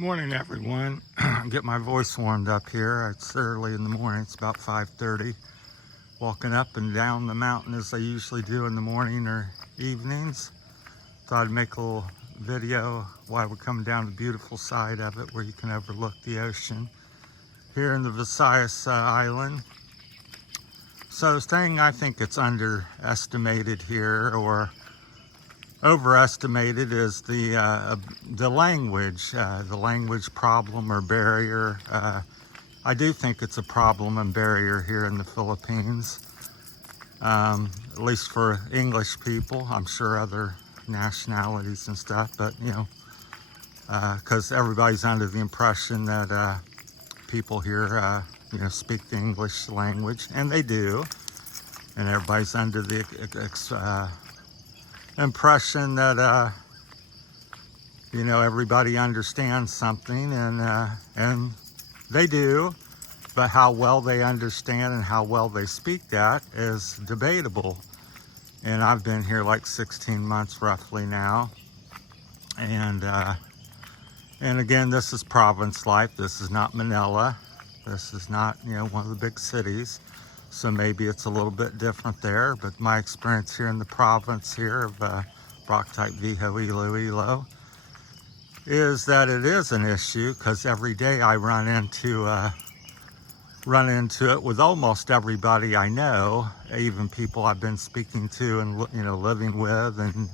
Morning, everyone. Get my voice warmed up here. It's early in the morning. It's about 5:30. Walking up and down the mountain as I usually do in the morning or evenings. Thought I'd make a little video while we're coming down the beautiful side of it where you can overlook the ocean here in the Visayas island. So the thing, I think it's underestimated here or overestimated is the language problem or barrier. I do think it's a problem and barrier here in the Philippines, at least for English people. I'm sure other nationalities and stuff, but because everybody's under the impression that people here, speak the English language, and they do, and everybody's under the impression that everybody understands something, and they do, but how well they understand and how well they speak that is debatable. And I've been here like 16 months roughly now, and again, this is province life. This is not Manila. This is not one of the big cities. So maybe it's a little bit different there, but my experience here in the province here of Barotac, Viejo, Iloilo is that it is an issue, because every day I run into it with almost everybody I know, even people I've been speaking to and living with, and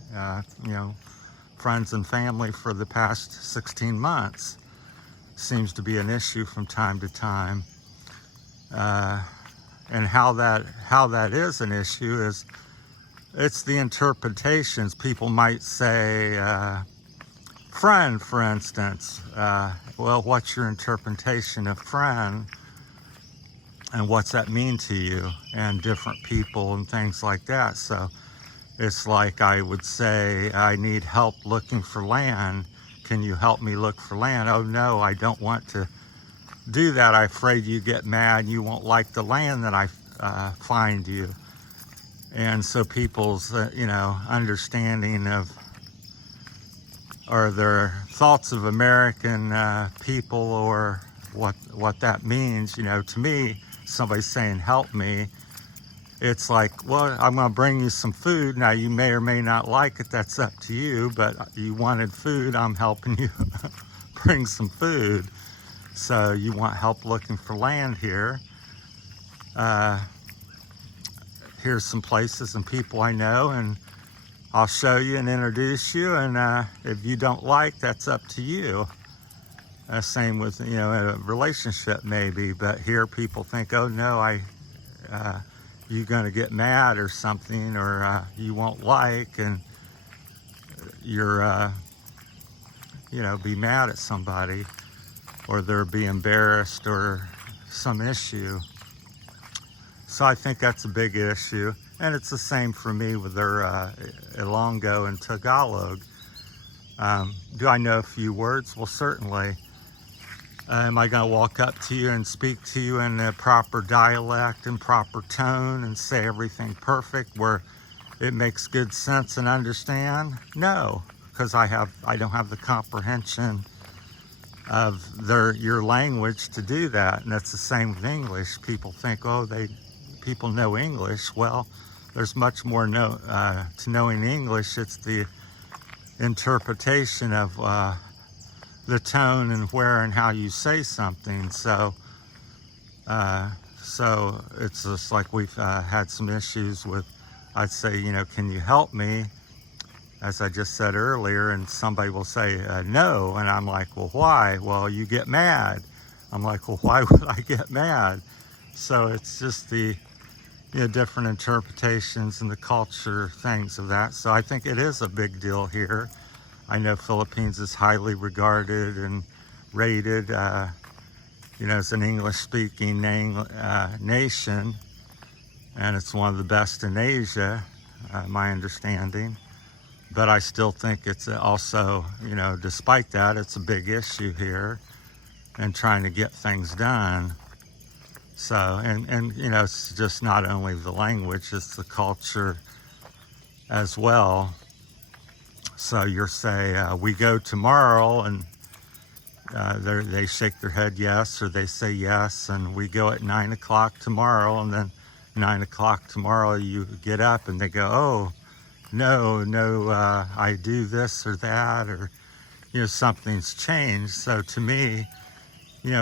friends and family for the past 16 months. Seems to be an issue from time to time. And how that is an issue is it's the interpretations. People might say, friend, for instance. Well, what's your interpretation of friend? And what's that mean to you? And different people and things like that. So it's like I would say, I need help looking for land. Can you help me look for land? Oh, no, I don't want to do that. I'm afraid you get mad. You won't like the land that I find you. And so people's, understanding of, or their thoughts of American people, or what that means, to me, somebody saying, help me, it's like, well, I'm going to bring you some food. Now, you may or may not like it. That's up to you. But you wanted food. I'm helping you bring some food. So you want help looking for land here. Here's some places and people I know, and I'll show you and introduce you. And if you don't like, that's up to you. Same with, a relationship maybe. But here people think, oh, no, you're going to get mad or something, or you won't like, and you're, be mad at somebody, or they'll be embarrassed or some issue. So I think that's a big issue. And it's the same for me with their Ilonggo and Tagalog. Do I know a few words? Well, certainly. Am I going to walk up to you and speak to you in the proper dialect and proper tone and say everything perfect where it makes good sense and understand? No, because I don't have the comprehension of your language to do that. And that's the same with English. People think, oh, people know English. Well, there's much more to knowing English. It's the interpretation of the tone and where and how you say something. So it's just like we've had some issues with, I'd say, can you help me? As I just said earlier, and somebody will say no, and I'm like, well, why? Well, you get mad. I'm like, well, why would I get mad? So it's just the different interpretations and the culture things of that. So I think it is a big deal here. I know Philippines is highly regarded and rated, as an English-speaking nation, and it's one of the best in Asia, my understanding. But I still think it's also, despite that, it's a big issue here and trying to get things done. So, and it's just not only the language, it's the culture as well. So you're say, we go tomorrow, and they shake their head yes, or they say yes, and we go at 9 o'clock tomorrow, and then 9 o'clock tomorrow you get up and they go, oh, no, I do this or that, or, something's changed. So to me,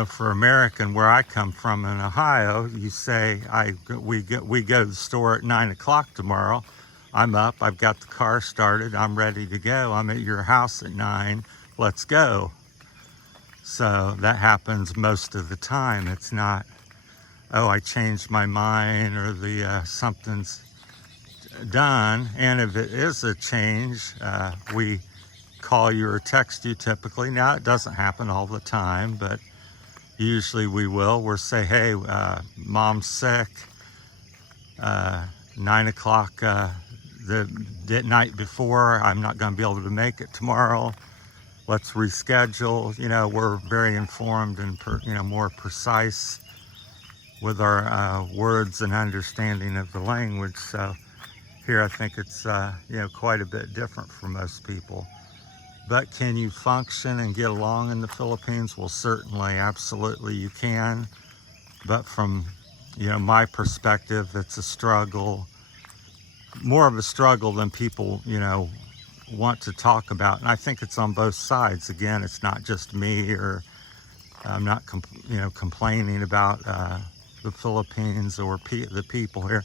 for American, where I come from in Ohio, you say, we go to the store at 9 o'clock tomorrow. I'm up, I've got the car started, I'm ready to go. I'm at your house at 9, let's go. So that happens most of the time. It's not, oh, I changed my mind, or something's done. And if it is a change, we call you or text you typically. Now, it doesn't happen all the time, but usually we will. We'll say, hey, mom's sick. 9 o'clock the night before, I'm not going to be able to make it tomorrow. Let's reschedule. We're very informed and more precise with our words and understanding of the language. So here I think it's quite a bit different for most people. But can you function and get along in the Philippines? Well, certainly, absolutely you can. But from my perspective, it's a struggle, more of a struggle than people want to talk about. And I think it's on both sides. Again, it's not just me, or I'm not complaining about the Philippines or the people here.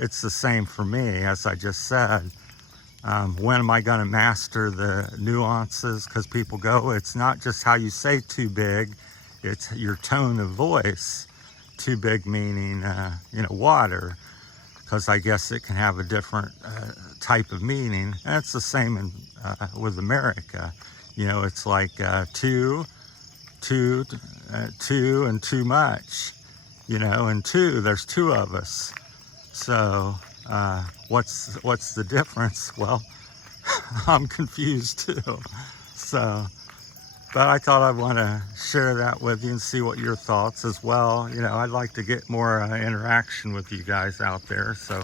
It's the same for me, as I just said. When am I going to master the nuances? Because people go, it's not just how you say too big, it's your tone of voice. Too big meaning, water, because I guess it can have a different type of meaning. And it's the same with America. It's like too, and too much. And two, there's two of us. So what's the difference? Well, I'm confused too. So, but I thought I'd want to share that with you and see what your thoughts as well. I'd like to get more interaction with you guys out there. So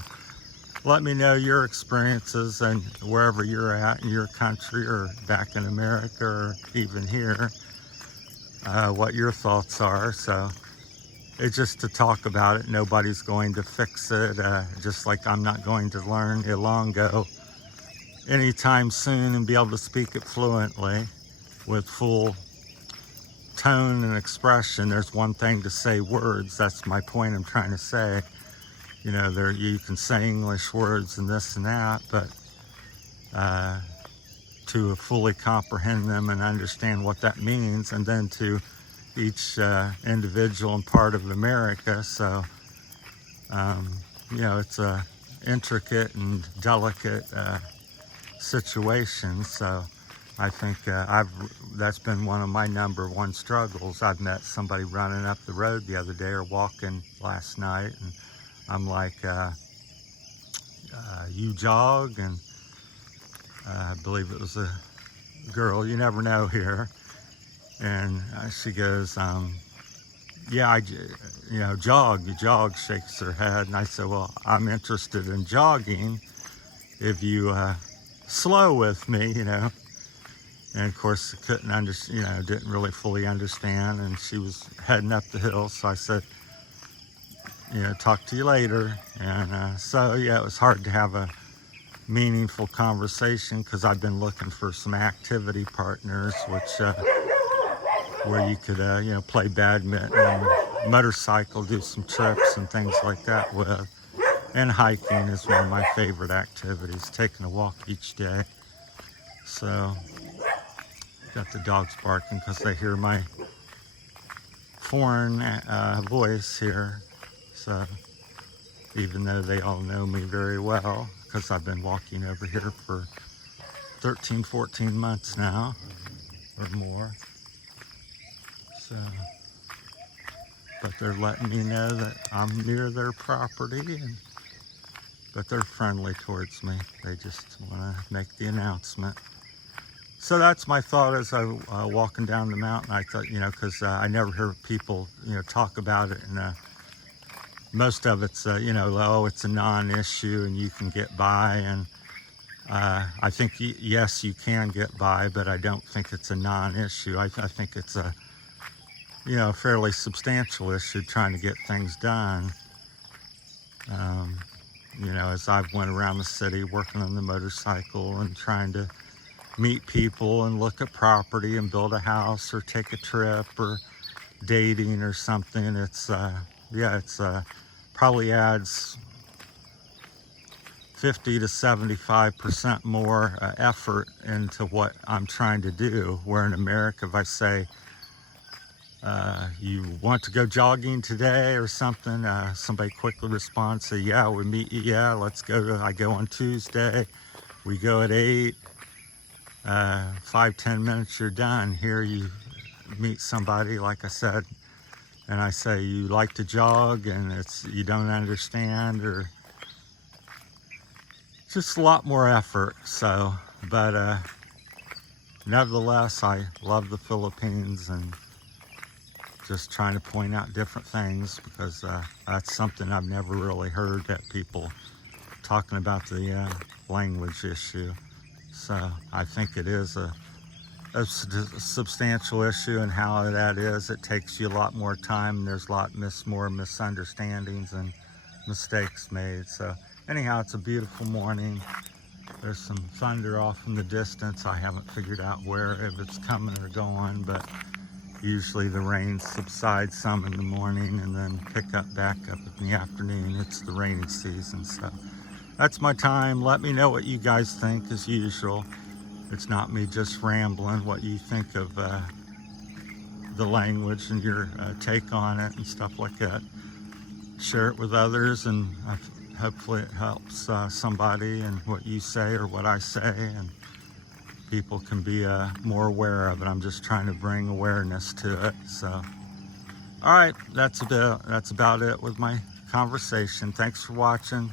let me know your experiences, and wherever you're at in your country or back in America or even here, what your thoughts are. So it's just to talk about it. Nobody's going to fix it, just like I'm not going to learn Ilongo anytime soon and be able to speak it fluently with full tone and expression. There's one thing to say words. That's my point I'm trying to say. You can say English words and this and that, but to fully comprehend them and understand what that means, and then to each individual and part of America. So, it's a intricate and delicate situation. So I think that's been one of my number one struggles. I've met somebody running up the road the other day, or walking last night, and I'm like, you jog? And I believe it was a girl. You never know here. And she goes, yeah, jog. You jog, shakes her head. And I said, well, I'm interested in jogging if you slow with me, And of course, couldn't understand, didn't really fully understand. And she was heading up the hill. So I said, talk to you later. And so, yeah, it was hard to have a meaningful conversation, because I've been looking for some activity partners, where you could, play badminton, motorcycle, do some trips and things like that with. And hiking is one of my favorite activities, taking a walk each day. So, got the dogs barking because they hear my foreign voice here. So, even though they all know me very well, because I've been walking over here for 13, 14 months now, or more. So, but they're letting me know that I'm near their property, but they're friendly towards me. They just want to make the announcement. So that's my thought as I walking down the mountain. I thought, because I never hear people, talk about it, and most of it's, oh, it's a non-issue and you can get by, and I think, yes, you can get by, but I don't think it's a non-issue. I think it's a, fairly substantial issue trying to get things done. As I've went around the city working on the motorcycle and trying to meet people and look at property and build a house or take a trip or dating or something, it's probably adds 50 to 75% more effort into what I'm trying to do. Where in America, if I say, you want to go jogging today or something, somebody quickly responds, say, yeah, we meet you, yeah, let's go. I go on Tuesday, we go at 8, 5-10 minutes, you're done. Here you meet somebody, like I said, and I say, you like to jog, and you don't understand, or just a lot more effort. So, but nevertheless, I love the Philippines, and just trying to point out different things, because that's something I've never really heard, that people talking about the language issue. So I think it is a substantial issue, and how that is, it takes you a lot more time, and there's a lot more misunderstandings and mistakes made. So anyhow, it's a beautiful morning. There's some thunder off in the distance. I haven't figured out if it's coming or going, but usually the rain subsides some in the morning and then pick up back up in the afternoon. It's the rainy season. So that's my time. Let me know what you guys think, as usual. It's not me just rambling. What you think of the language and your take on it and stuff like that. Share it with others, and hopefully it helps somebody, and what you say or what I say, and people can be more aware of it. I'm just trying to bring awareness to it. So, all right, that's about it with my conversation. Thanks for watching.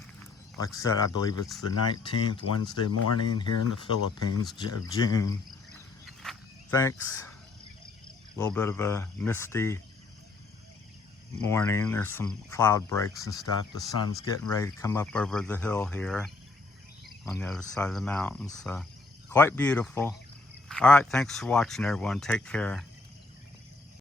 Like I said, I believe it's the 19th, Wednesday morning here in the Philippines of June. Thanks. A little bit of a misty morning. There's some cloud breaks and stuff. The sun's getting ready to come up over the hill here on the other side of the mountains. So quite beautiful. All right, thanks for watching, everyone. Take care.